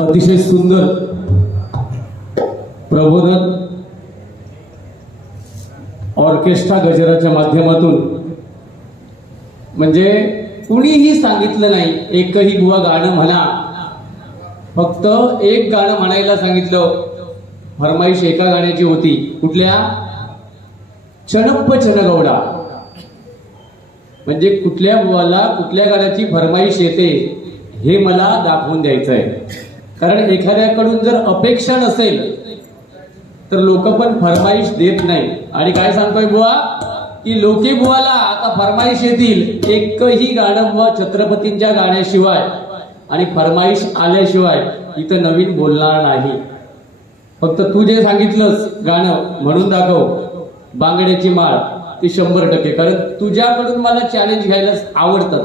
अतिशय सुंदर प्रबोधन ऑर्केस्ट्रा गजराच्या माध्यमातून, म्हणजे कुणीही सांगितलं नाही एकही बुवा गाणं म्हणा, फक्त एक गाणं म्हणायला सांगितलं. फरमाईश एका गाण्याची होती, कुठल्या? चणप्प चणगौडा. म्हणजे कुठल्या बुवाला कुठल्या गाण्याची फरमाईश येते हे मला दाखवून द्यायचं आहे. कारण एखाद्याकडून जर अपेक्षा नसेल तर लोक पण फरमाईश देत नाही. आणि काय सांगतोय बुवा की लोके बुवाला आता फरमाईश येतील, एकही गाणं बुवा छत्रपतींच्या गाण्याशिवाय आणि फरमाईश आल्याशिवाय इथं नवीन बोलणार नाही. फक्त तू जे सांगितलंस गाणं म्हणून दाखव, बांगड्याची माळ, ते 100%. कारण तुझ्याकडून मला चॅलेंज घ्यायला आवडतं.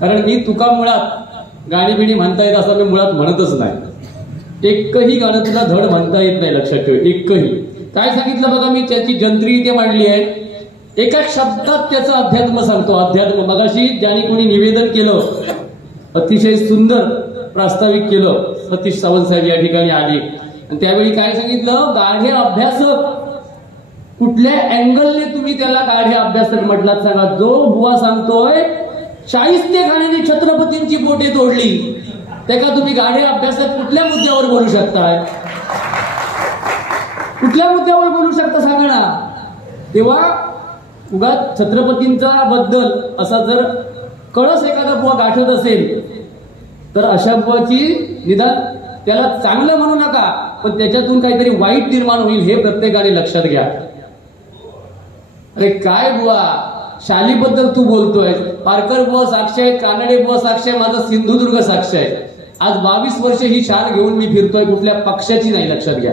कारण मी तुका मुळात गाणी बिणी म्हणता येत असं मी मुळात म्हणतच नाही. एकही गाणं तुला धड म्हणता येत नाही, लक्षात ठेव. एकही. काय सांगितलं बघा, मी त्याची जंत्री इथे मांडली आहे. एका शब्दात त्याचं अध्यात्म सांगतो. अध्यात्म मगाशी ज्याने कोणी निवेदन केलं, अतिशय सुंदर प्रास्ताविक केलं, सतीश सावंत साहेब या ठिकाणी आले. आणि त्यावेळी काय सांगितलं, गाढे अभ्यासक. कुठल्या अँगलने तुम्ही त्याला गाढे अभ्यासक म्हटलात सांगा? जो बुवा सांगतोय शाहिस्ते खानाने छत्रपतींची बोटे तोडली, ते का तुम्ही गाढे अभ्यासक कुठल्या मुद्द्यावर बोलू शकताय? कुठल्या मुद्द्यावर बोलू शकता सांगा ना. तेव्हा उगाच छत्रपतींचा बद्दल असा जर कळस एखादा बुवा गाठत असेल तर अशा बुवाची निदान त्याला चांगलं म्हणू नका, पण त्याच्यातून काहीतरी वाईट निर्माण होईल हे प्रत्येकाने लक्षात घ्या. अरे काय बुवा, शालीबद्दल तू बोलतोय, पारकर बुवा साक्ष आहे, कानडे बुवा साक्ष आहे, माझा सिंधुदुर्ग साक्ष आहे. आज 22 वर्ष ही शाल घेऊन मी फिरतोय, कुठल्या पक्षाची नाही, लक्षात घ्या.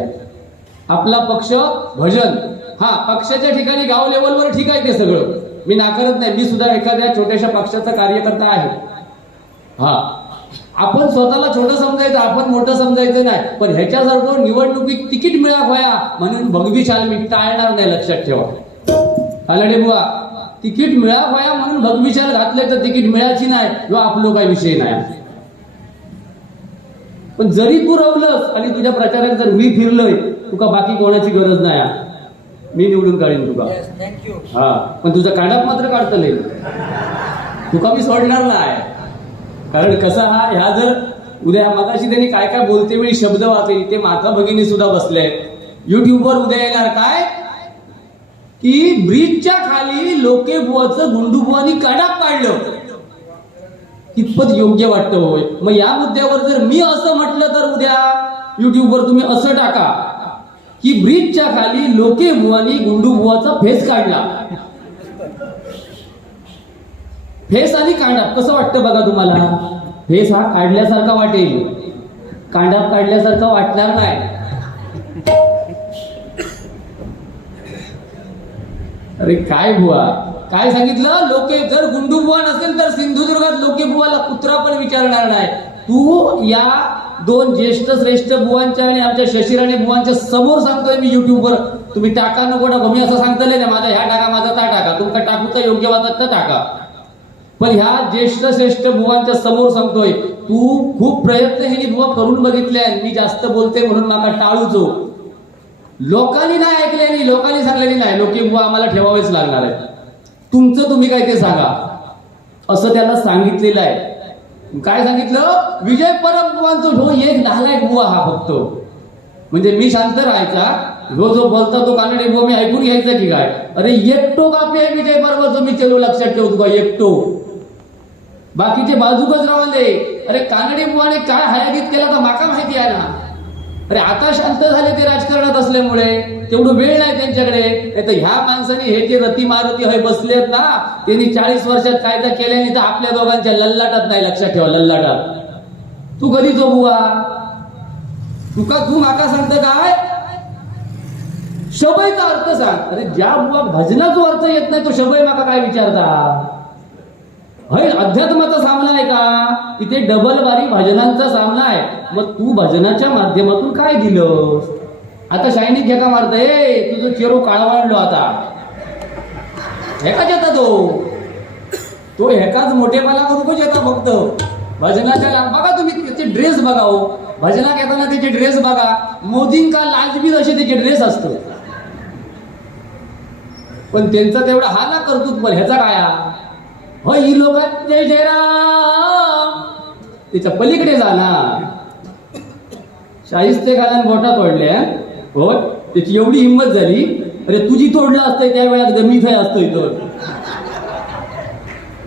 आपला पक्ष भजन, हा पक्षाच्या ठिकाणी गाव लेवलवर ठीक आहे, ते सगळं मी नाकारत नाही. मी सुद्धा एखाद्या छोट्याशा पक्षाचा कार्यकर्ता आहे. हा, आपण स्वतःला छोटं समजायचं, आपण मोठं समजायचं नाही. पण ह्याच्यासारखं निवडणुकीत तिकीट मिळा व्हाया म्हणून भगवी शाल मी टाळणार नाही, लक्षात ठेवा. कालडे बुवा, तिकीट मिळा व्हाया म्हणून भगवी शाल घातले तर तिकीट मिळायची नाही किंवा आपलं काही विषय नाही. पण जरी तू रवलंस आणि तुझ्या प्रचारात जर मी फिरलोय, तुका बाकी कोणाची गरज नाही. मी निवडून काढीन तुका. हा, पण तुझा कांडाप मात्र काढतले, तुका मी सोडणार नाही. कारण कसा हा, ह्या जर उद्या मगाशी त्यांनी काय काय बोलते वेळी शब्द वाचले, ते माता भगिनी सुद्धा बसले युट्यूबवर. उद्या येणार काय की ब्रिजच्या खाली लोके बुवाचं गुंडू बुवानी कांडाप काढलं. कितपत योग्य वाटतं होय? मग या मुद्द्यावर जर मी असं म्हटलं तर उद्या युट्यूबवर तुम्ही असं टाका की ब्रिजच्या खाली लोके बुवानी गुंडू बुवाचा फेस काढला. फेस आणि कांडाप कसं वाटतं बघा तुम्हाला? फेस हा काढल्यासारखा वाटेल, कांडाप काढल्यासारखा वाटणार नाही. अरे काय बुवा, काय सांगितलं? लोके जर गुंडू बुवा नसेल तर सिंधुदुर्गात लोके बुवाला कुत्रा पण विचारणार नाही. तू या 2 ज्येष्ठ श्रेष्ठ बुवांच्या आणि आमच्या शशिराणे बुवांच्या समोर सांगतोय मी युट्यूबवर. तुम्ही टाका नको टाका, मी असं सांगतले ना, माझा ह्या टाका, माझा ता टाका, तुमका टाकूचा योग्य वाटत तर टाका. पण ह्या ज्येष्ठ श्रेष्ठ बुवांच्या समोर सांगतोय, तू खूप प्रयत्न हे बुवा करून बघितले, मी जास्त बोलते म्हणून माका टाळूचो. लोकांनी नाही ऐकले, लोकांनी सांगलेली नाही, लोके बुवा आम्हाला ठेवावेच लागणार आहे, तुमचं तुम्ही काय ते सांगा, असं त्याला सांगितलेलं आहे. काय सांगितलं? विजय परब बुवांचं हो एक नालायक बुवा हा फक्त. म्हणजे मी शांत राहायचा, जो बोलता तो कानडे बुवा मी ऐकून घ्यायचं की काय? अरे एकटो कापी आहे विजय परबचं, मी चलो लक्षात ठेवतो का, एकटो. बाकीचे बाजूकच राहिले. अरे कानडे बुवाने काय हयागीत केला तर माका माहिती आहे ना. अरे आता शांत झाले ते राजकारणात असल्यामुळे, तेवढं वेळ नाही त्यांच्याकडे. नाही तर ह्या माणसाने हे जे रती मारुती हे बसलेत ना, त्यांनी 40 वर्षात कायदा केल्याने तर आपल्या दोघांच्या लल्लाटात नाही, लक्षात ठेवा, लल्लाटात. तू कधी जो बुवा, तू माका सांगत काय शबईचा अर्थ सांग. अरे ज्या बुवा भजनाचा अर्थ येत नाही तो शबई माका काय विचारता? हे अध्यात्माचा सामना आहे का? इथे डबल बारी भजनांचा सामना आहे. मग तू भजनाच्या माध्यमातून काय दिलं? आता शायनिक घेका मारत, तुझं चेरो काळवाडलो आता हेकाच येता तो हेकाच मोठेपणा करूच येता फक्त. भजनाच्या बघा तुम्ही त्याचे ड्रेस बघा हो, भजनात येताना त्याचे ड्रेस बघा, मोदींका लाजबीज असे त्याचे ड्रेस असतो. पण त्यांचा तेवढा हा ना करतोच, पण ह्याचा काय हो ही लोक जय जयराम त्याच्या पलीकडे जाणार. शाहिस्ते खानान बोटा तोडल्या हो, त्याची एवढी हिंमत झाली, अरे तुझी तोडला असतंय त्या वेळात मी इथे असतोय. तर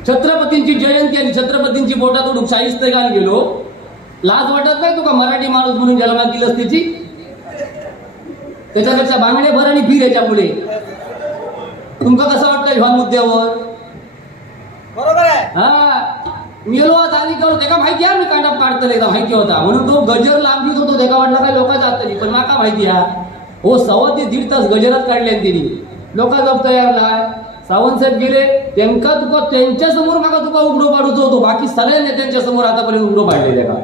छत्रपतींची जयंती आणि छत्रपतींची बोटा तोडून शाहिस्ते खान गेलो, लाज वाटत नाही तुका मराठी माणूस म्हणून जन्मात दिलंस त्याची? त्याच्यापेक्षा बांगडे भर आणि फिर याच्यामुळे. तुमका कसं वाटतं ह्या मुद्द्यावर? बरोबर आहे. हा मेलो आता आणि कळत एका माहिती आहे, मी कांडाप काढतले एकदा माहिती होता म्हणून तो गजर लांबीत होतो, त्याला वाटलं काय लोकांचा हात तरी, पण माका माहिती आहे हो 1.25 ते 1.5 तास गजरात काढले तिने. लोका जप तयार नाही. सावंत साहेब गेले, त्यांका तुका त्यांच्या समोर माका तुका उघडो पाडूच होतो, बाकी सगळ्या नेत्यांच्या समोर आतापर्यंत उघडो पाडले का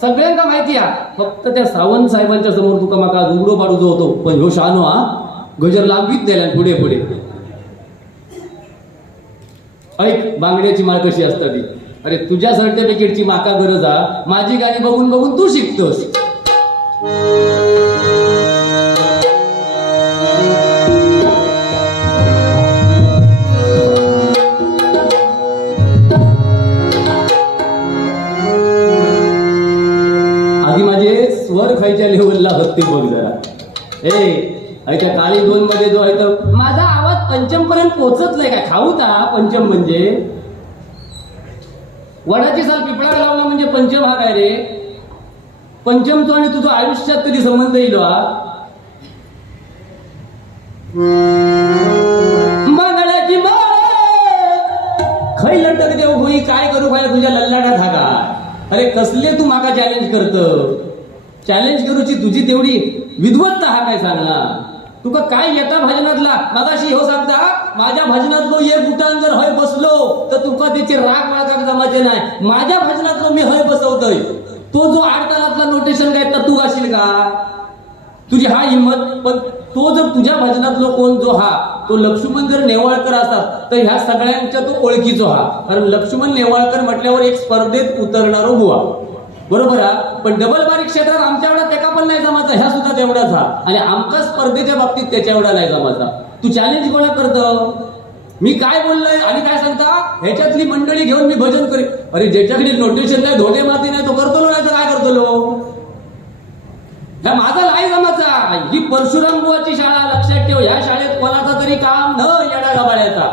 सगळ्यांना माहिती आहे. फक्त त्या सावंत साहेबांच्या समोर तुका माका उघडो पाडूच होतो, पण ह्यो शहाणो हा गजर लांबीत दिला पुढे पुढे. ऐक बांगड्याची माळ कशी असतात ती. अरे तुझ्या सर्टिफिकेटची माका गरज आ, माझी गाणी बघून बघून तू शिकतोस. आधी माझे स्वर खायच्या लेवलला होते बघ जरा. त्या काळी 2 मध्ये जो आहे तर माझा आवाज पंचम पर्यंत पोहोचत नाही काय खाऊ ता. पंचम म्हणजे वडाची साल पिपळाला लावला म्हणजे पंचम हा काय रे? पंचमचो आणि तुझं आयुष्यात कधी संबंध येईल? बांगड्याची खै लटक देऊ होई काय करू काय तुझ्या लल्लाटा धागा. अरे कसले तू माका चॅलेंज करत? चॅलेंज करूची तुझी तेवढी विद्वत्ता हा काय सांगणार? तुका काय येता भजनातला? मगाशी हो सांगता माझ्या भजनातलो एक बुटान जर हय बसलो तर तुका त्याचे राग वळखाक जमाचे नाही. माझ्या भजनातलो मी हय बसवतोय, तो जो 8 तालातला नोटेशन काय तू गाशील का? तुझी हा हिंमत. पण तो जर तुझ्या भजनातलो कोण जो हा तो लक्ष्मण जर नेवाळकर असतात तर ह्या सगळ्यांच्या तो ओळखीचो हा. कारण लक्ष्मण नेवाळकर म्हटल्यावर एक स्पर्धेत उतरणारो बुवा, बरोबर आहे. पण डबल बारीक क्षेत्रात आमच्या एवढा त्याका पण नाही जमाचा, ह्या सुद्धा तेवढाच हा. आणि आमका स्पर्धेच्या बाबतीत त्याच्या एवढा नाही जमाचा. तू चॅलेंज कोणा करतो? मी काय बोललोय आणि काय सांगता ह्याच्यातली मंडळी घेऊन मी भजन करेन. अरे ज्याच्याकडे नोटेशन नाही धोटे माती नाही तो करतो नाही तर काय करतो? ह्या माझा नाही जमाचा. ही परशुराम बुवाची शाळा, लक्षात ठेव. ह्या शाळेत कोणाचा तरी काम न येडा गबाळ्याचा.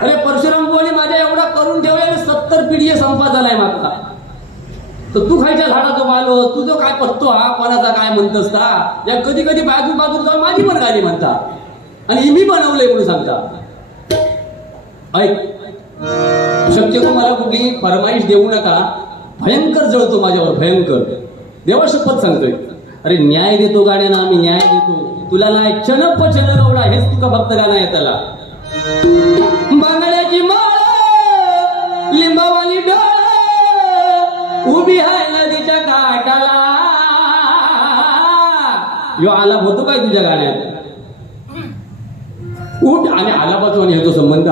अरे परशुराम बुवाने माझ्या एवढा करून ठेवले 70 पिढी संपा झालाय मागचा. तर तू खायच्या झाडाचो मालो तुझं काय पत्तो हा कोणाचा काय म्हणतस का? या कधी कधी बाजू बाजू जाऊन माझी पण गाणी म्हणता आणि मी बनवलंय म्हणून सांगता. ऐक शक्यतो मला कुठली फरमाईश देऊ नका. भयंकर जळतो माझ्यावर, भयंकर. देवा शपथ सांगतोय. अरे न्याय देतो गाण्याना आम्ही, न्याय देतो तुला नाही. चनप चन एवढा हेच तुका फक्त गाणं येताला. बांगड्याची माळ लिंबावाली डोळ उभी आहे नदीच्या काठाला. यो आलाप होतो काय तुझ्या गाण्यात? उठ आणि आलापाचो आणि ह्याचा संबंध.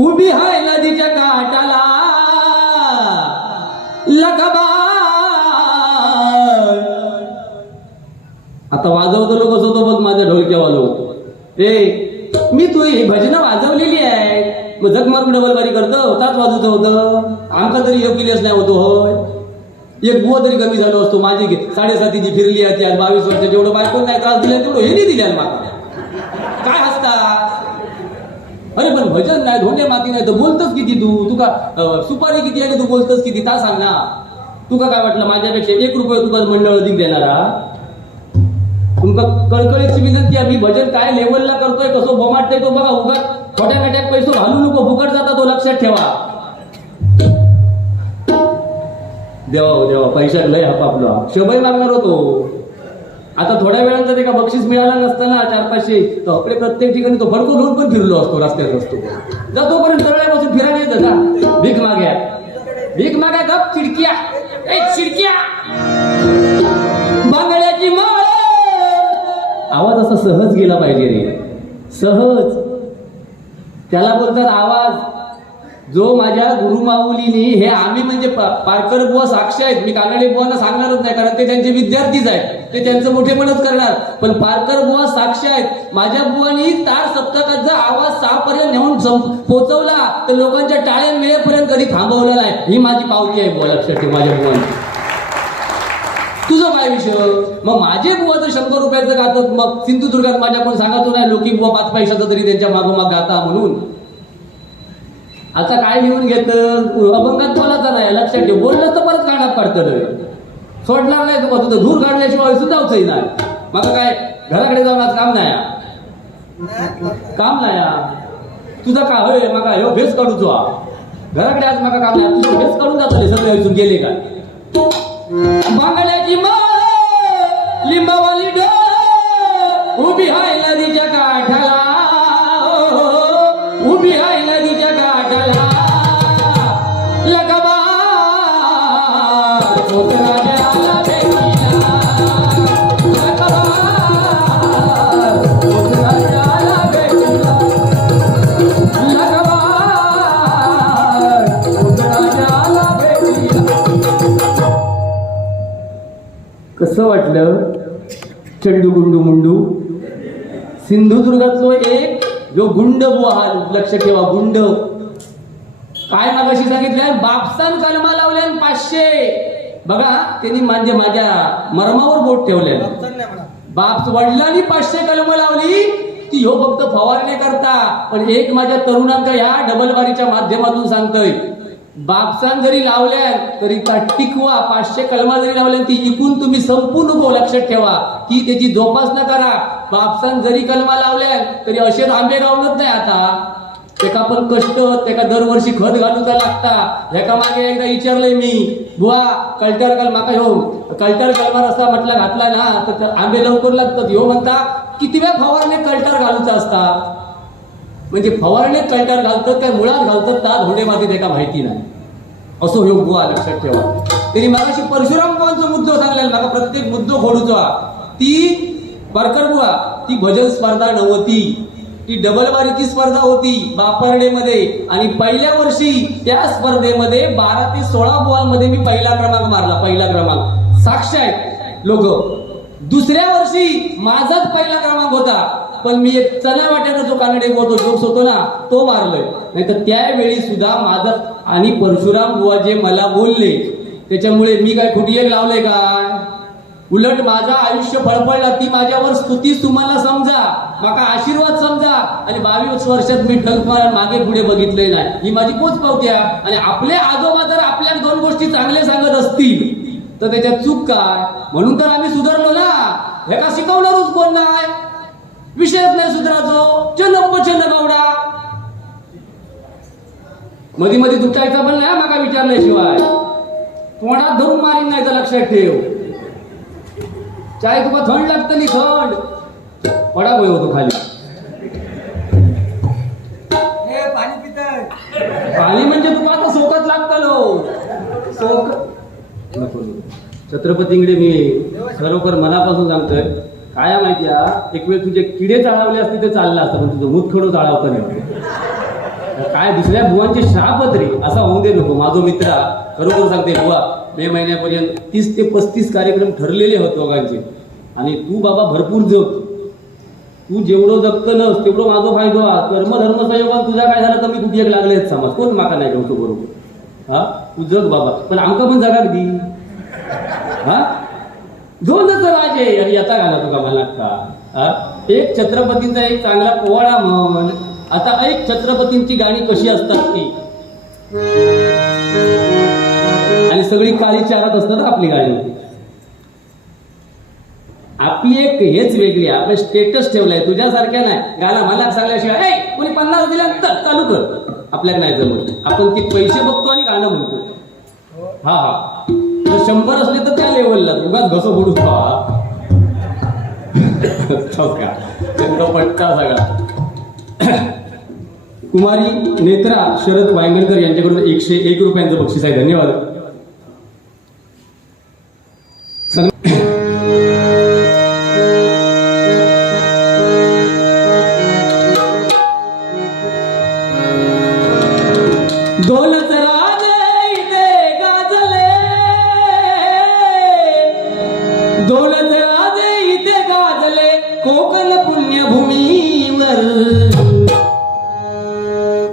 उभी आहे नदीच्या काठाला लखबा. आता वाजवतो लोक कसं होतो बघ माझ्या ढोलक्या वाजवतो. मी तू ही भजनं वाजवलेली आहे मग जग मारून डबल बारी करतो ताच वाजवतं होतं. आमका तरी योग्यच नाही होतो. होय एक बुवा तरी कमी झालो असतो. माझी 7.5ची फिरली आहे आज 22 वर्ष. जेवढं बायकोन नाही त्रास दिला तेवढं हे नाही दिल्या मला. काय हसता? अरे पण भजन नाही धोंडे माती नाही तर बोलतच किती तू? तुका सुपारी किती आहे तू बोलतच किती? ता सांग ना. तुका काय वाटलं माझ्यापेक्षा 1 रुपये तुका मंडळ अधिक देणारा? तुमका कळकळीची विनंती आहे. मी भजन काय लेवलला करतोय कसं बोमाटतोय तो बघा. उगा छोट्या मोठ्या पैसे घालू नको, फुकट जाता तो लक्षात ठेवा. देवा देवा पैशात लय हपापला शबई मागणार होतो. आता थोड्या वेळानंतर एका बक्षीस मिळाला नसताना 400-500 तर आपले प्रत्येक ठिकाणी तो फडको घेऊन पण फिरलो असतो रस्त्यात असतो. जातोपर्यंत तळ्यापासून फिरायला येतं का? भीक माग्या भीक माग्या गप चिडक्या चिडक्या. बांगड्याची माळ आवाज असा सहज गेला पाहिजे रे, सहज. त्याला बोलतात आवाज. जो माझ्या गुरुमाऊलीनी हे आम्ही म्हणजे पारकर बुवा साक्ष आहेत. मी कानडे बुवांना सांगणारच नाही कारण ते त्यांचे विद्यार्थीच आहेत. ते त्यांचं मोठेपणच करणार. पण पारकर बुवा साक्ष आहेत. माझ्या बुवानी तार सप्तकाचा आवाज 6 पर्यंत नेऊन पोहोचवला तर लोकांच्या टाळ्या मिळेपर्यंत कधी थांबवलं नाही. ही माझी पावती आहे बुवा, लक्षात ठेव माझ्या बुवानी. तुझं काय विषय? मग माझे बुवा जर 100 रुपयाचं गातात, मग सिंधुदुर्गात माझ्या कोण सांगतो नाही लोकी बुवा 5 पैशाचा तरी त्यांच्या मागोमाग गाता म्हणून. आता काय लिहून घेत अभंगात बोलायचा नाही, लक्षात ठेव. बोललं तर परत काढात काढतं सोडणार नाही. तुझं तुझं धूर काढल्याशिवाय सुद्धा जाऊचंही नाही. मग काय घराकडे जाऊन आज काम नाही, काम नाही तुझं का होय. मग ह्यो भेस काढूचो घराकडे आज मग काम नाही. तुझं भेस काढून जातो सगळे इथून गेले का. बांगड्याची माळ लिंबावाली डोळ उभी हाय नदीच्या काठाला, उभी हाय नदीच्या काठाला. लगबा राजाला भेटीला, लगबा राजाला भेटीला, लगबा राजाला भेटीला. कसं वाटलं चंडू गुंडू मुंडू? सिंधुदुर्गातलो एक जो गुंड बुवा, हा लक्ष ठेवा गुंड. काय मागाशी सांगितलंय? बापसान कलमा लावल्या 500. बघा त्यांनी म्हणजे माझ्या मर्मावर बोट ठेवले. बाप वडिलांनी 500 कलम लावली ती हो फक्त फवारणी करता. पण एक माझ्या तरुणांका ह्या डबलबारीच्या माध्यमातून सांगतोय, बापसान जरी लावल्या तरी त्या टिकवा. 500 कलमा जरी लावल्या ती इकून तुम्ही संपूर्ण गो, लक्षात ठेवा की त्याची जोपासना करा. बापसान जरी कलमा लावल्या तरी असेच आंबे गावत नाही. आता त्याका पण कष्ट, त्याका दरवर्षी खत घालूचा लागता. ह्याका मागे एकदा विचारलंय मी, बुवा कल्टर कल माका हो कल्टर कलमा रस्ता म्हटला घातला ना तर आंबे लवकर लागतात. ह्यो म्हणता किती वेळ फवारणे कल्टर घालूचा असता. म्हणजे फवारणे कल्टर घालतात काय मुळात घालतात ता धोंडेमाती त्याका माहिती नाही. असो ह्यो बुवा, लक्षात ठेवा. तरी मागाशी परशुराम बुवांचा मुद्दो सांगलेला, माका प्रत्येक मुद्दो खोडूचा. ती पारकर बुवा ती भजन स्पर्धा नव्हती, ती डबलबारीची स्पर्धा होती बापर्डेमध्ये. आणि पहिल्या वर्षी त्या स्पर्धेमध्ये 12 ते 16 बुवांमध्ये मी पहिला क्रमांक मारला. पहिला क्रमांक साक्ष आहेत लोक. दुसऱ्या वर्षी माझाच पहिला क्रमांक होता. पण मी एक चना वाट्याचा जो कानडे बोलतो जोक्स होतो ना तो मारलोय. नाही तर त्यावेळी सुद्धा माझा आणि परशुराम बुवा जे मला बोलले त्याच्यामुळे मी काय खुटी लावले काय. उलट माझं आयुष्य फळफळला. ती माझ्यावर स्तुतीच तुम्हाला समजा, माका आशीर्वाद समजा. आणि 22 वर्षात मी ढगमार मागे पुढे बघितले नाही. ही माझी पोच पावत्या. आणि आपले आजोबा जर आपल्या 2 गोष्टी चांगले सांगत असतील तर त्याच्यात चूक काय. म्हणून तर आम्ही सुधारलो ना. हे का शिकवणारच कोण नाही, विषयच नाही सुधाराचो. चन गावडा मध्ये मध्ये दुखायचा पण नाही माका विचारल्याशिवाय. तोंडात धरून मारीन नाही तर लक्षात ठेव. चाय तुका थंड लागतं नी थंड पडा बोय होतो खाली. पाणी पितय पाणी म्हणजे तुला आता सोकत लागतं सोक नको. छत्रपतींकडे मी खरोखर मनापासून सांगतोय, काय माहिती एक वेळ तुझे किडे चाळवले असते ते चाललं असतं पण तुझं मुतखडू चाळवता नाही. काय दुसऱ्या बुवांचे शापत रे असा होऊ दे नको. माझो मित्र खरोखर सांगते बुवा मे महिन्यापर्यंत 30 ते 35 कार्यक्रम ठरलेले होते दोघांचे. आणि तू बाबा भरपूर जग. तू जेवढं जगतं नस तेवढं माझा फायदो. कर्म धर्म संयोगात तुझा काय झालं तर मी कुठे एक लागले समाज कोण माका नाही ठेवतो बरोबर. हा तू जग बाबा पण आमका पण जगाक दी. हा 2च राजे आणि येता घाला तुका मला का. एक छत्रपतींचा एक चांगला पोवाडा म्हण. आता एक छत्रपतींची गाणी कशी असतात ती, आणि सगळी काळी चारात असतात आपली गाणी. आपली एक हेच वेगळी. आपलं स्टेटस ठेवलाय तुझ्यासारख्या नाही. गाला मला सांगल्याशिवाय कोणी 50 दिला तर चालू कर आपल्याला नाही जमत. आपण ती पैसे बघतो आणि गाणं म्हणतो. हा हा 100 असले तर त्या लेवलला उगाच घसो फोडू पट्टा सगळा. कुमारी नेत्रा शरद वायंगणकर यांच्याकडून 101 रुपयांचं बक्षीस आहे. धन्यवाद. ढोलच राजे इथे गाजले, ढोलच राजे इथे गाजले कोकण पुण्यभूमीवर.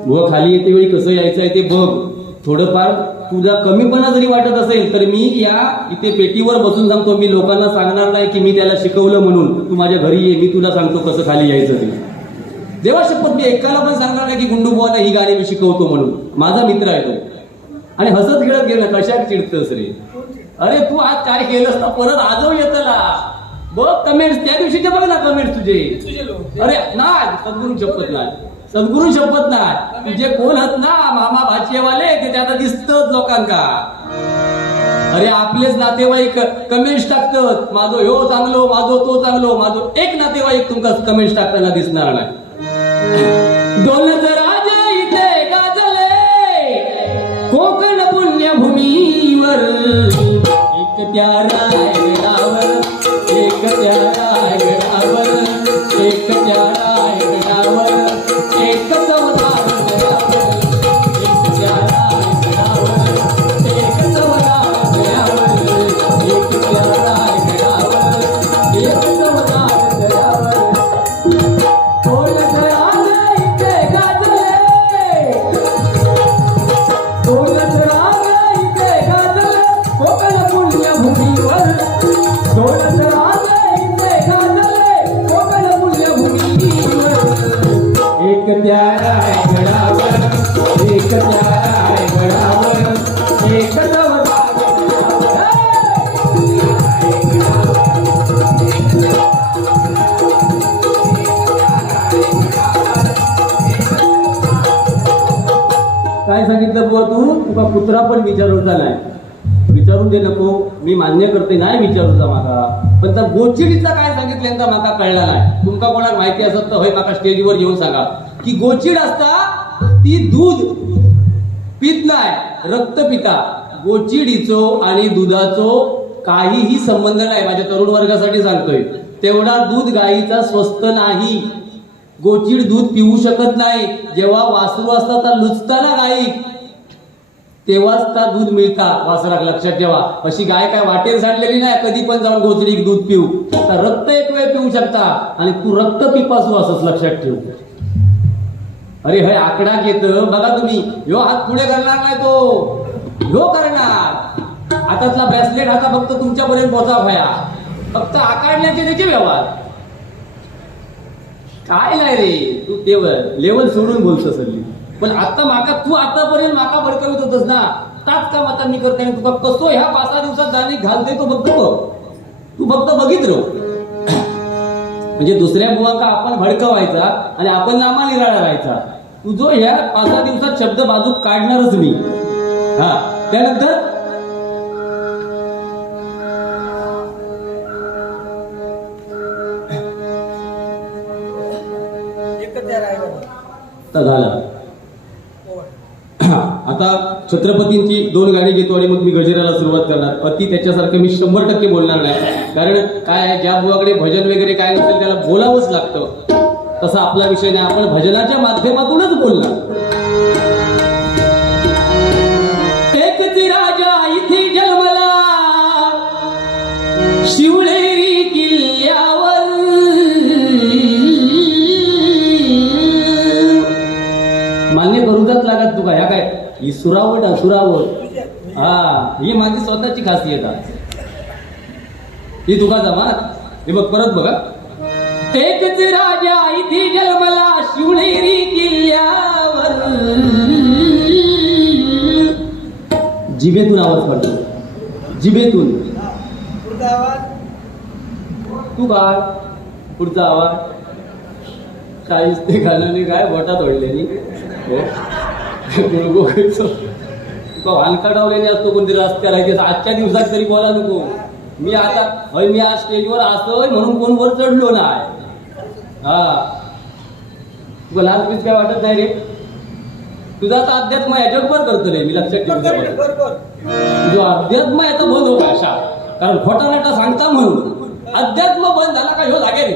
व खाली येते वेळी कसं यायचं आहे ते बघ. थोडंफार तुझा कमीपणा जरी वाटत असेल तर मी या इथे पेटीवर बसून सांगतो. मी लोकांना सांगणार नाही की मी त्याला शिकवलं म्हणून. तू माझ्या घरी ये, मी तुला सांगतो कसं खाली यायचं ते. देवा शपथ मी एकाला पण सांगणार नाही की गुंडूबुवांना ही गाणी मी शिकवतो म्हणून. माझा मित्र आहे तो. आणि हसत खेळत गेलं कशा चिडतस रे. अरे तू आज काय केलंस ना परत आजव येतला बघ कमेंट्स. त्या दिवशीचे बघ ना कमेंट्स तुझे. अरे नाही सद्गुरू शपथ नाही, सद्गुरू शपथ नाही. तुझे कोण आहेत ना मामा भाचेवाले ते आता दिसतात लोकांका. अरे आपलेच नातेवाईक कमेंट्स टाकतात माझो ह्यो चांगलो, माझो तो चांगलो. माझो एक नातेवाईक तुमका कमेंट्स टाकताना दिसणार नाही. ढोलच राजे इथे गाजले कोकण पुण्यभूमीवर. एक प्यारा आहे गडावर, एक प्यारा आहे गडावर, एक प्यारा आहे गडावर, एक चवदार गडावर, एक प्यारा आहे गडावर, एक चवदार गडावर, एक प्यारा आहे गडावर, एक चवदार गडावर. ढोलच राजे इथे गाजले, ढोलच राजे इथे गाजले कोकण पुण्यभूमीवर. ढोलच राजे इथे गाजले कोकण पुण्यभूमीवर. एक प्यारा आहे गडावर, एक प्यारा आहे गडावर, एक चवदार गडावर. काय सांगितलं बुवा तू? तुका कुत्रा पण विचारूचा नाही. विचारून दे नको, मी मान्य करते नाही विचारूचा माका. पण त्या गोचिडीचा काय सांगितलं माका कळला नाही. तुमका कोणाला माहिती असत तर होय माका स्टेजवर येऊन सांगा की गोचिड असता ती दूध पित नाही, रक्त पिता. गोचिडीचो आणि दुधाचो काहीही संबंध नाही. माझ्या तरुण वर्गासाठी सांगतोय. तेवढा दूध गाईचा स्वस्त नाही. गोचिड दूध पिऊ शकत नाही. जेव्हा वासरू असतात तर लुचताना गाई तेव्हाच त्या दूध मिळता वासराक. लक्षात ठेवा. अशी गाय काय वाटेल सांडलेली नाही कधी पण जाऊन गोचडी दूध पिऊ. तर रक्त एक वेळ पिऊ शकता आणि तू रक्त पिपासू असंच लक्षात ठेव. अरे हे आकडा घेत बघा तुम्ही. ह्यो हात पुढे करणार नाही, तो ह्यो करणार. हातातला ब्रेसलेट हाता फक्त तुमच्यापर्यंत पोचा भया. फक्त आकारण्याचे त्याचे व्यवहार. काय नाही रे तू ते लेवल सोडून बोलतोस हल्ली. पण आता माका तू आतापर्यंत माका भडकवत होतस ना. ताच काम आता मी करते आणि तुका कसो ह्या 5-6 दिवसात गाणी घालते तो फक्त बघ. तू फक्त बघित राहू. म्हणजे दुसऱ्या बुवांका आपण भडकवायचा आणि आपण नामा निराळा राहायचा. तू जो ह्या 5-6 दिवसात शब्द बाजू काढणारच मी. हा त्यानंतर झालं. आता छत्रपतींची 2 गाणी घेतो आणि मग मी गजराला सुरुवात करणार. अति त्याच्यासारखं मी 100% बोलणार नाही. कारण काय आहे ज्या बुवाकडे भजन वगैरे काय नसेल त्याला बोलावंच लागतं. तसा आपला विषय नाही. आपण भजनाच्या माध्यमातूनच बोलणार. एकच राजा इथे जन्मला शिवनेरी किल्ल्यावर. मान्य करूनच लागत तुका. ह्या काय ही सुरावट असुरावट. हा ही माझी स्वतःची खासियत आहे. ही तुका जमात. हे बघ परत बघा. एकच राजा इथे जन्मला शिवनेरी किल्ल्यावर. जिभेतून आवाज पडतो. जिभेतून. तू काय पुढचा आवाज काहीच ते घालवली काय बोटात ओढलेली. तुका वानकाडावलेली असतो कोणतरी रस्त्याला. आजच्या दिवसात तरी बोला नको. मी आता होय मी आज स्टेजवर असतोय म्हणून कोण वर चढलो नाही. हा तुला लहान पीस काय वाटत नाही रे. तुझा आता अध्यात्म आहे जगभर करतो रे. मी लक्षात ठेवतो. तुझा अध्यात्म याचा बंद हो अशा. कारण खोटा नाटा सांगता म्हणून अध्यात्म बंद झाला का ह्यो जागे रे.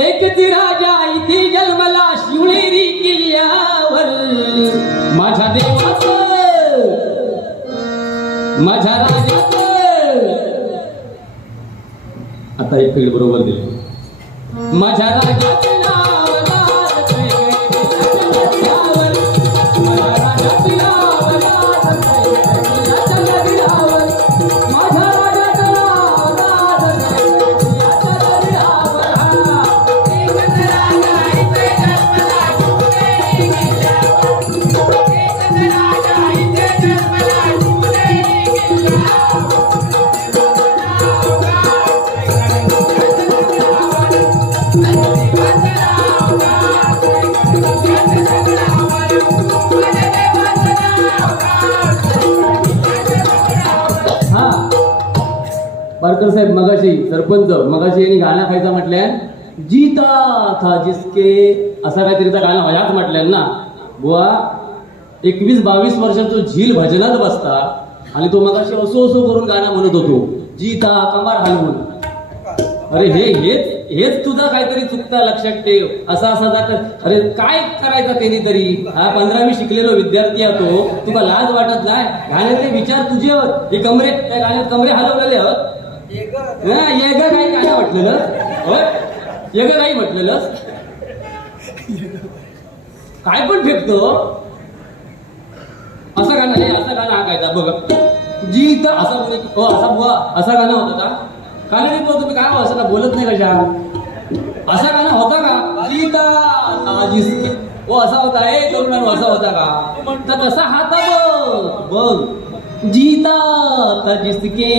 एकच राजा इथे जन्मला शिवनेरी माझ्या राजात आता एक फील्ड बरोबर दिले माझ्या राजात नाव राज माझ्या राजात नाव राज माझ्या राजात नाव पारकर साहेब मगाशी सरपंच मगाशी यांनी गाणं खायचं म्हटल्या जीता था जिसके असा काहीतरी गाणं ह्याच म्हटल्या ना बुवा 21-22 वर्षांचा झील भजनात बसता आणि तो मगाशी असो असो करून गाणं म्हणत होतो जीता कमार हलवून अरे हेच तुझा काहीतरी चुकता लक्षात ठेव असा जात अरे काय करायचं त्यांनी तरी हा 15वी शिकलेलो विद्यार्थी आहे तो तुला लाज वाटत नाही गाण्यातले विचार तुझे होत हे कमरे त्या गाण्यात कमरे हलवलेले होत येग काही गाणं म्हटलेलं होय येग काही म्हटलेलं काय पण फेकतो असं गाणं हा कायदा बघ जीत असा असा बुवा असा गाणं होता का काल तुम्ही काय असं का बोलत नाही कशा असा गाणं होता का जीता जिसके असा होता तरुणांनो असा होता का तर तसा हाता बघ जीता था जिसके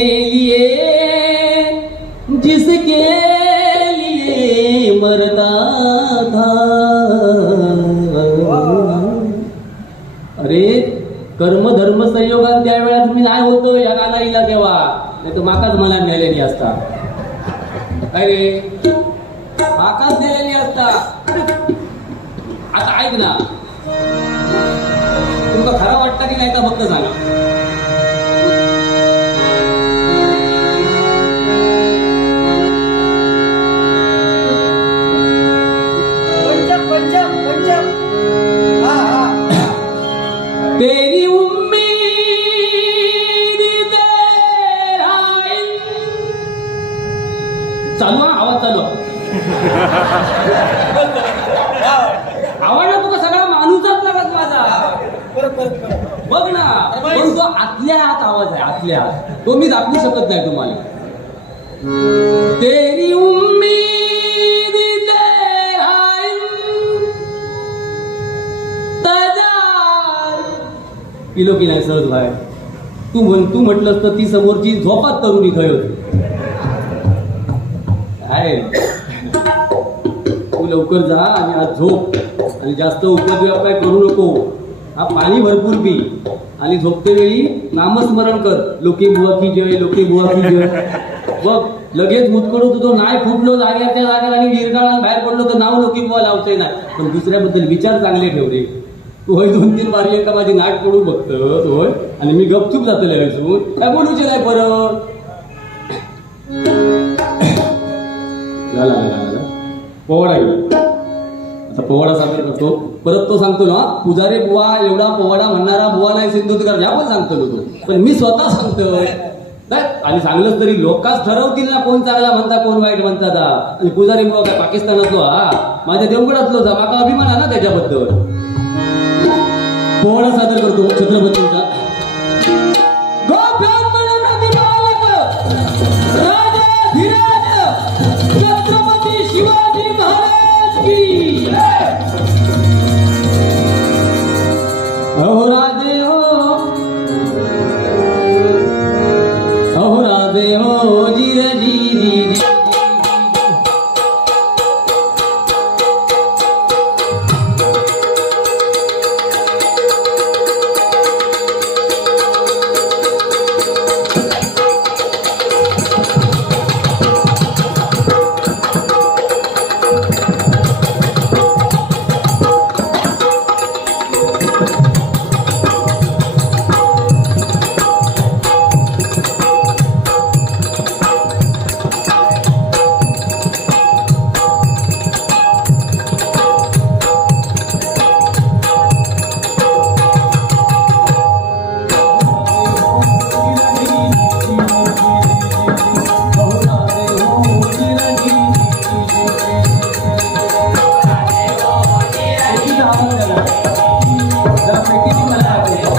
लिए मरता था अरे कर्म धर्म संयोगात त्या वेळात मी नाही होतो या गाणं तेव्हा नाही तर माकाच मला नेलेली असता काय रे माकाच नेलेली असता आता ऐक ना तुमका खरं वाटतं की नाही तर फक्त सांगा तेरी उम्मीद चालू आवाज चालू आवाज ना तुका सगळा माणूसच लागत माझा बघ ना पण तो आतल्या आत आवाज आहे आतल्या आत तो मी दाखवू शकत नाही तुम्हाला तेरी उम्मीद किलो की नाही सहज बाहेर तू म्हटलंस तर ती समोरची झोपात तरुणी खय होती काय तू लवकर जा आणि आज झोप आणि जास्त उपद्व्यापाय करू नको हा पाणी भरपूर पी आणि झोपते वेळी नामस्मरण कर लोके बुवा की जय लोके बुवा की जय बघ लगेच मुतकडू तो नाही फुटलो जाग्याच्या जाग्यात आणि विरगाळा बाहेर पडलो तर नाव लोके बुवा लावते नाही पण दुसऱ्याबद्दल विचार चांगले ठेव रे तू होय 2-3 बारी एका माझी नाट पडू बघतोस होय आणि मी गपचूप जातले रचून काय बोलूचे नाही परत पोवाडा आता पोवाडा सादर करतो परत तो सांगतो ना पुजारी बुवा एवढा पोवाडा म्हणणारा बुवा नाही सिंधुदुर्गात या पण सांगतो तो पण मी स्वतः सांगतोय आणि सांगलंच तरी लोकांच ठरवतील ना कोण चांगला म्हणता कोण वाईट म्हणतात आणि पुजारी बुवा काय पाकिस्तानातलो हा माझ्या देवगडातलो जा माका अभिमान आहे ना त्याच्याबद्दल पोवाडा सादर करतो छत्रपतींचा छत्रपती शिवाजी महाराज की अहो राजे हो जी आवाज झाला जरा पेटीची मला आठवते.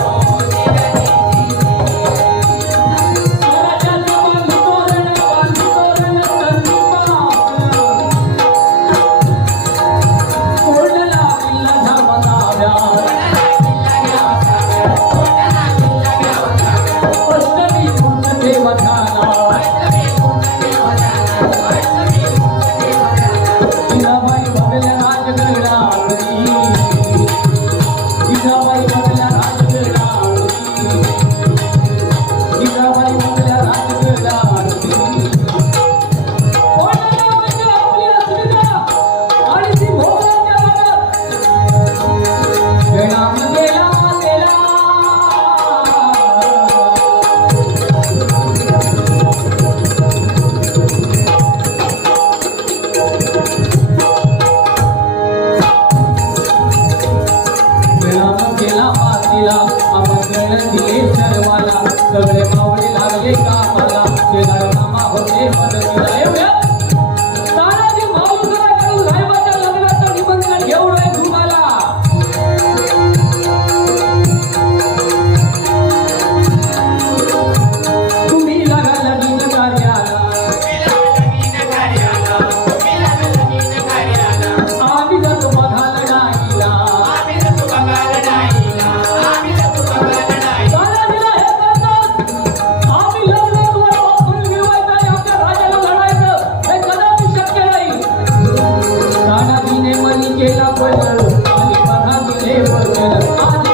सगळे मावळे लागले कामाला केदार मामा होते मदतीला. एवढ्या तानाजी माऊलीकडे साहेबाच्या लग्नाचं निमंत्रण घेऊन तुम्हाला तुम्ही लागा लगीन कार्याला आम्ही जातो बघा लढाईला. केला पडलं आणि बघा दिले पडलं आधी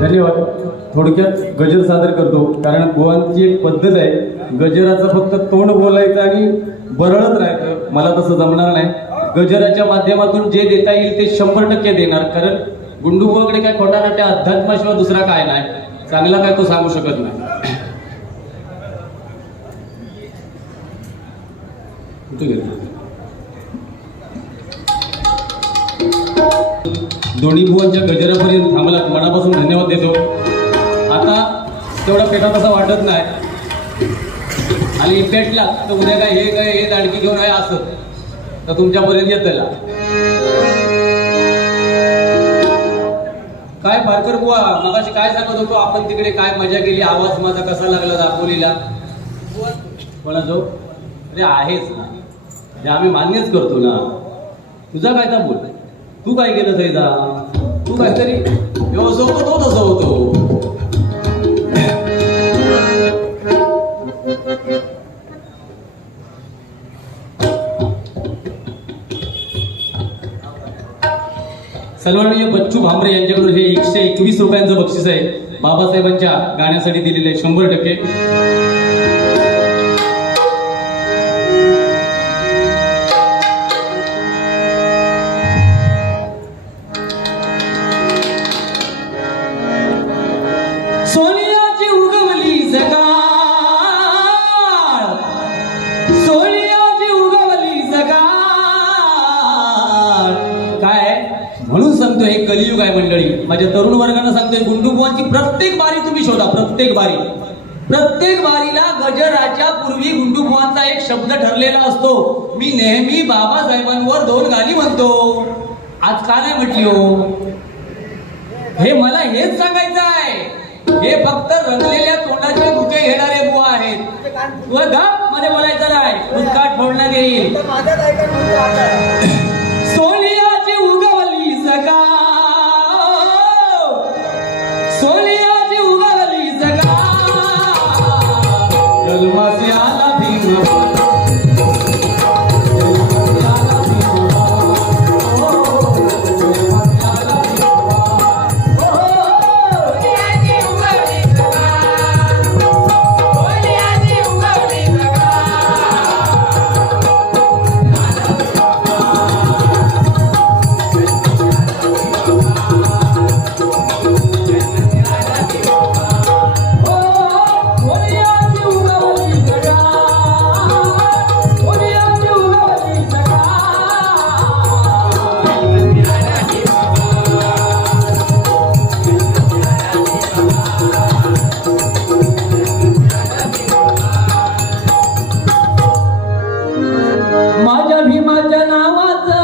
धन्यवाद. थोडक्यात गजर सादर करतो कारण बुवांची एक पद्धत आहे. गजराचं फक्त तोंड बोलायचं आणि बरळत राहायचं. मला तसं जमणार नाही. गजराच्या माध्यमातून जे देता येईल ते 100% देणार. कारण गुंडूबुवाकडे काय खोटा नाट्य अध्यात्माशिवाय दुसरा काय नाही. चांगला काय तो सांगू शकत नाही. दोन्ही बुवांच्या गजरापर्यंत आम्हाला मनापासून धन्यवाद देतो. आता तेवढा पेटा तसा वाटत नाही आणि पेटला तर उद्या काय हे दाडकी घेऊन आहे असं तर तुमच्यापर्यंत येतला. काय पारकर बुवा मगाशी काय सांगत होतो आपण तिकडे काय मजा केली. आवाज माझा कसा लागला दापोलीला कोणा जो अरे आहेच ना जे आम्ही मान्यच करतो ना. तुझा काय तर बोल तू काय केलं सैदा तू काहीतरी व्यवस्था होतो तो तसं होतो. सन्माननीय बच्चू भामरे यांच्याकडून हे 121 रुपयांचं बक्षीस आहे बाबासाहेबांच्या गाण्यासाठी दिलेले 100%. सोनियाची उगवली सकाळ सोनियाची उगवली सकाळ काय म्हणून सांगतोय हे कलियुग आहे मंडळी. माझ्या तरुण वर्गांना सांगतोय गुंडूबुवांची प्रत्येक बारी तुम्ही शोधा. प्रत्येक बारीला गजराच्या पूर्वी गुंडूबुवांचा एक शब्द ठरलेला असतो. मी नेहमी बाबासाहेबांवर 2 गाणी म्हणतो. आज का नाही म्हटली हो हे मला हेच सांगायचं आहे. हे फक्त रंगलेल्या तोंडाचे बुके घेणारे बुवा आहेत. ते कान तू गप मध्ये बोलायचं नाही, मुस्काट फोडण्यात येईल. फुटतं, माझ्याच ऐकत म्हणतो आता. सोनियाची उगवली सगा, सोनियाची उगवली सगा, जन्माचे आला भीम बाला. माझ्या भीमाच्या नावाचं,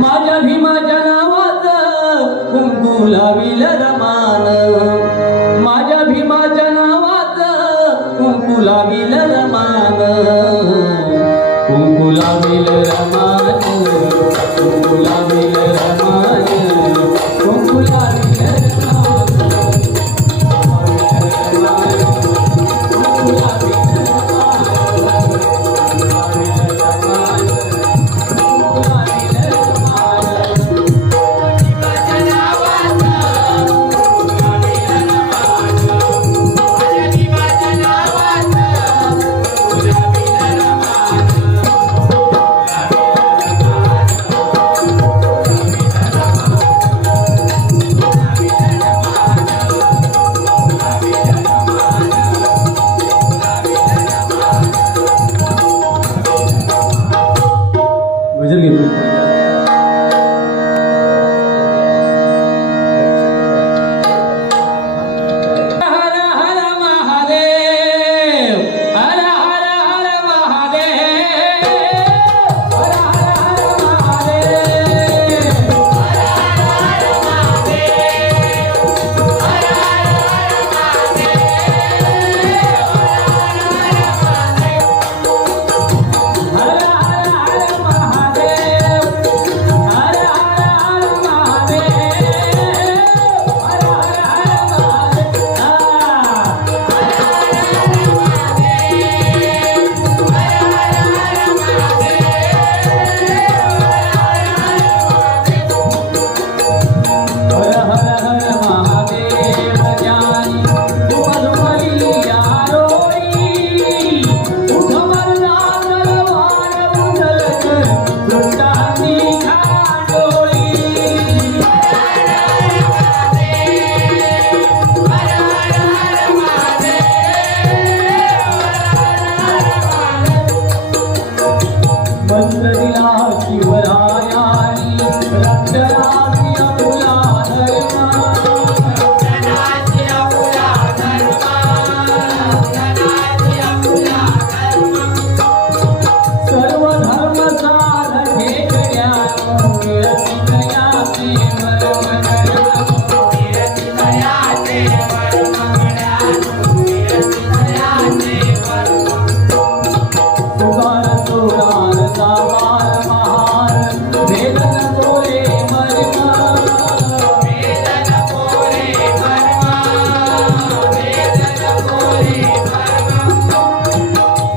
माझ्या भीमाच्या नावाचं कुंकू लाविल रमान, माझ्या भीमाच्या नावाचं कुंकू लाविल रमान, कुंकू लाविल रमान, कुंकू लाविल रमान, कुंकू लाविल रमान. गजर घेतो. हर हर महादेव, हर हर हर महादेव, हर हर हर महादेव, हर हर हर महादेव, हर हर हर महादेव, हर हर हर महादेव. ज्ञानी उमलुमली आरोळी, उठमरला तलवार उचलकर लुटानी खांडोळी. मंत्र दिला शिवरायानी, रक्षणाची अबुला धर्मा, सर्व धर्म साधके कळ्यानो, मिळती दयाचे तुगार चोरार सावार महार, वेदन बोले मर्म,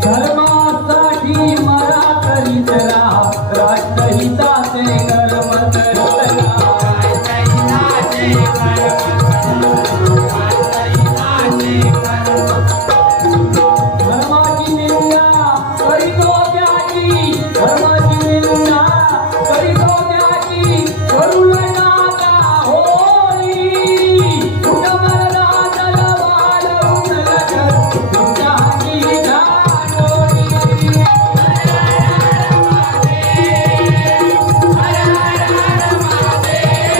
धर्मासाठी मरा करीत राहा, राष्ट्रहिताचे कर्म करत राहा. धर्माची निंदा करीतो त्याची, धर्माची निंदा करीतो त्याची, करू नका होई. कुटुंबाला तलवार उचलकर लुटानी खांडोळी. हर हर हर महादेव,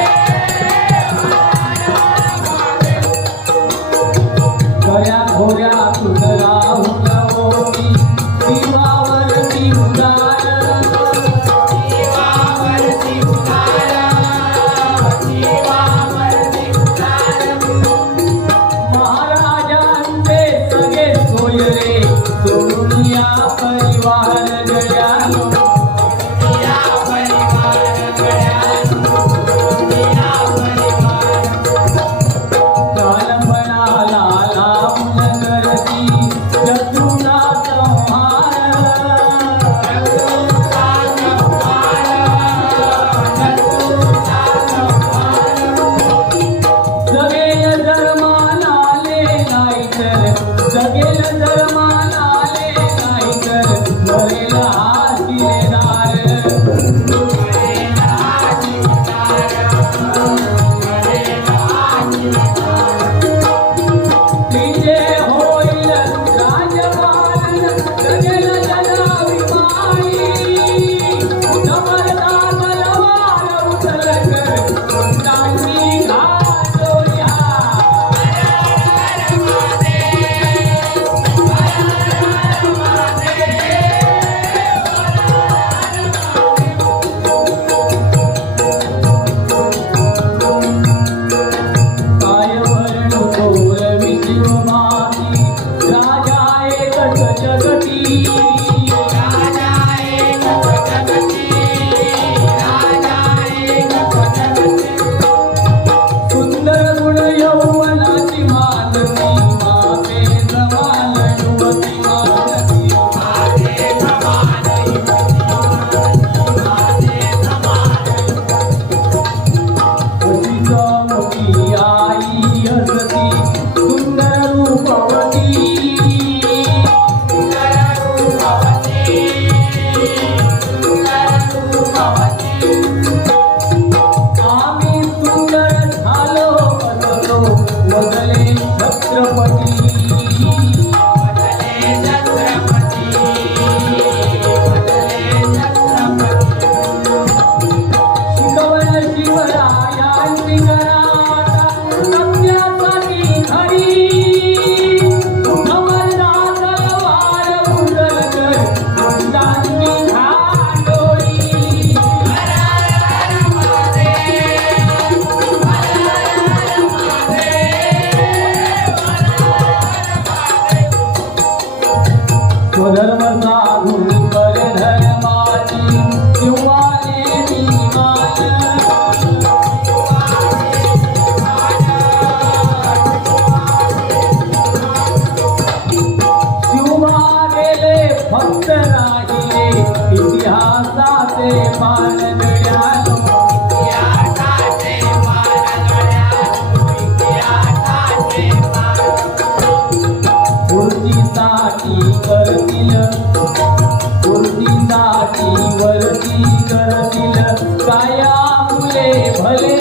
बदले छत्रपती शिकवण शिवरायांची घरात सत्यासाठी खरी उठवला तलवार उचलकर अंगांनी धाडोळी स्वधर्म साधून परधर्माची शिवाने मान शिवबा गेले फक्त राहिले इतिहासाचे पान गळ्यात मूर्तीसाठी करतील मूर्तीसाठी वरती करतील काया मुले भले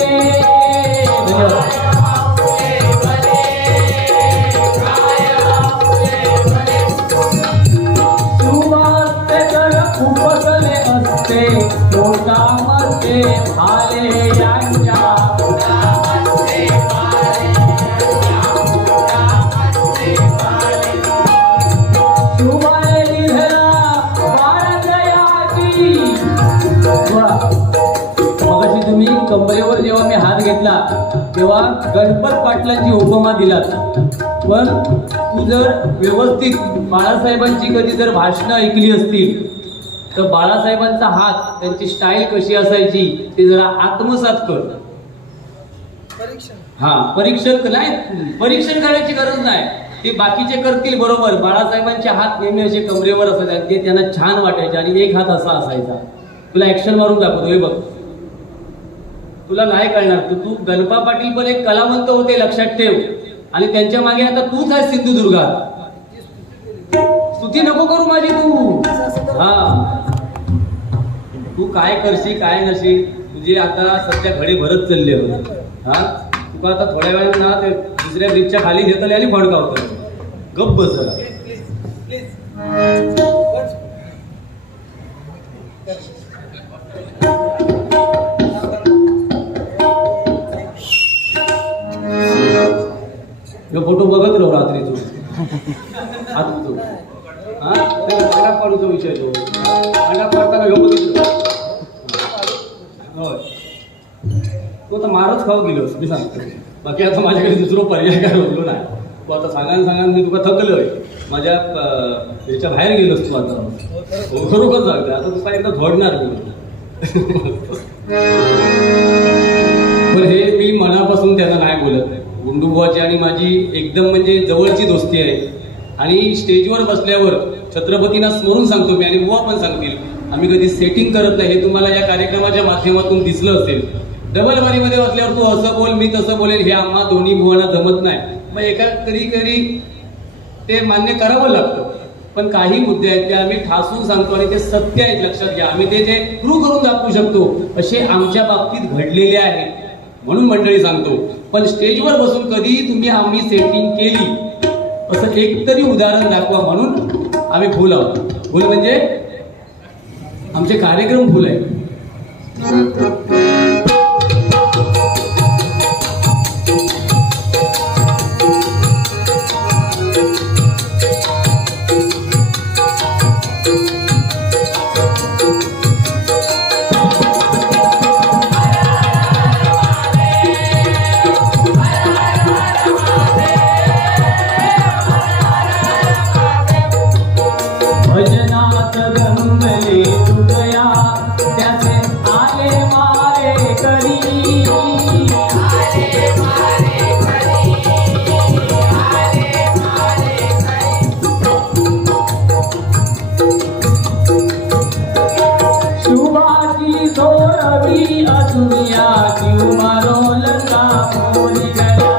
सुवास्ते तर उपसले असते पोटामध्ये भाले यांच्या मगाशी तुम्ही कंबरेवर जेव्हा मी हात घेतला तेव्हा गणपत पाटलांची उपमा दिलात पण तू जर व्यवस्थित बाळासाहेबांची कधी जर भाषणं ऐकली असतील तर बाळासाहेबांचा हात त्यांची स्टाईल कशी असायची ते जरा आत्मसात कर. हा परीक्षण नाही परीक्षण करायची गरज नाही ते बाकीचे करतील बरोबर. बाळासाहेबांचे हात नेहमी असे कमरेवर असायचे ते त्यांना छान वाटायचे आणि एक हात असा असायचा. तुला ऍक्शन मारून दाखवतो हे बघ तुला नाही कळणार तू गणपा पाटील पण एक कलावंत होते लक्षात ठेव आणि त्यांच्या मागे आता तूच आहेस सिंधुदुर्गात. स्तुती नको करू माझी तू. हा तू काय करशील काय नशील तुझे आता सध्या घडे भरत चालले हा तुका आता थोड्या वेळात ना ते दुसऱ्या ब्रिजच्या खाली घेतले आणि फडकावतो गप्प बस जरा. फोटो बघत राहू रात्रीचो आजचो हा अंडा पाडूचा विषय तो अंडा पाडताना ह्यो बघितलो होय तो तर मारच खाऊ गेलोस मी सांगतो. बाकी आता माझ्याकडे दुसरं पर्याय काय होतो नाही. तू आता सांगान मी तुका थकलोय माझ्या ह्याच्या बाहेर गेलोस तू आता खरोखर सांगते आता तुला एकदा झोडणार मी. पण हे मी मनापासून त्यांना नाही बोलत. गुंडूबुवाची आणि माझी एकदम म्हणजे जवळची दोस्ती आहे आणि स्टेजवर बसल्यावर छत्रपतींना स्मरून सांगतो मी आणि बुवा पण सांगतील आम्ही कधी सेटिंग करत नाही. हे तुम्हाला या कार्यक्रमाच्या माध्यमातून दिसलं असेल. डबल बारीमध्ये बसल्यावर तू असं बोल मी तसं बोलेल हे आम्हा दोन्ही बुवांना जमत नाही. मग एका कधी ते मान्य करावं लागतं. पण काही मुद्दे आहेत ते आम्ही ठासून सांगतो आणि ते सत्य आहेत लक्षात घ्या. आम्ही ते प्रूव्ह करून दाखवू शकतो असे आमच्या बाबतीत घडलेले आहेत म्हणून मंडळी सांगतो. पण स्टेजवर बसून कधी तुम्ही आम्ही सेटिंग केली असं एकतरी उदाहरण दाखवा म्हणून आम्ही फुल आहोत. फुल म्हणजे आमचे कार्यक्रम फुल आहे. भजनात गंगले तुटया त्याचे आले मारे करी शुभाची जोरवी अजुनिया जीव मारो लंका मोरी गया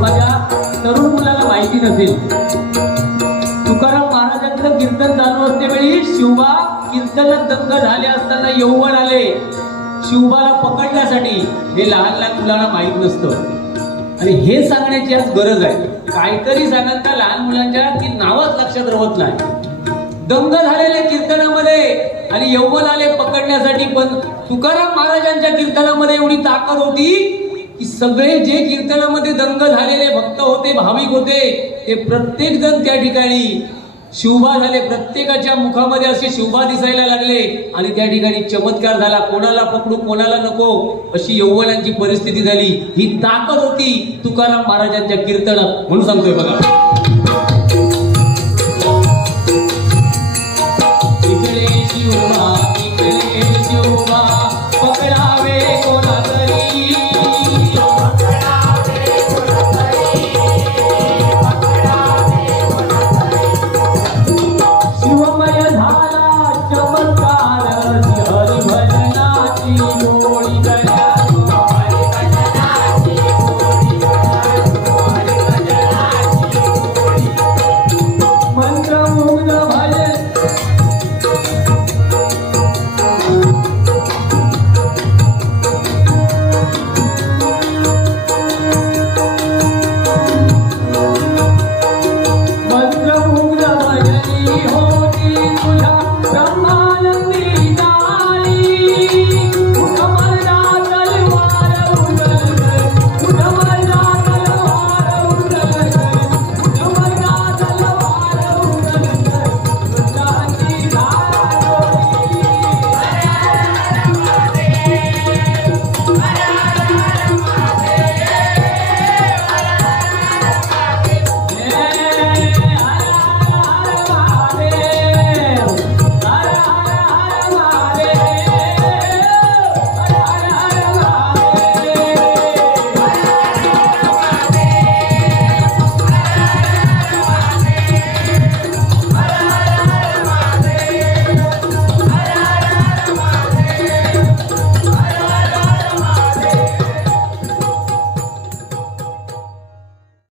माझ्या तरुण मुलाला माहिती नसेल तुकाराम शिवबा कीर्तनात दंग झाले असताना यौवन आले शिवबाला पकडण्यासाठी. हे लहान लहान मुलांना माहित नसतं आणि हे सांगण्याची आज गरज आहे. काहीतरी सांगाल का लहान मुलांच्या की नावच लक्षात राहत नाही. दंग झालेले कीर्तनामध्ये आणि यौवन आले पकडण्यासाठी. पण तुकाराम महाराजांच्या कीर्तनामध्ये एवढी ताकद होती की सगळे जे कीर्तनामध्ये दंग झालेले भक्त होते, भाविक होते, ते प्रत्येक जण त्या ठिकाणी शिवबा झाले. प्रत्येकाच्या मुखामध्ये असे शिवबा दिसायला लागले आणि त्या ठिकाणी चमत्कार झाला. कोणाला पकडू कोणाला नको अशी यौवनांची परिस्थिती झाली. ही ताकद होती तुकाराम महाराजांच्या कीर्तनात. म्हणून सांगतोय बघा,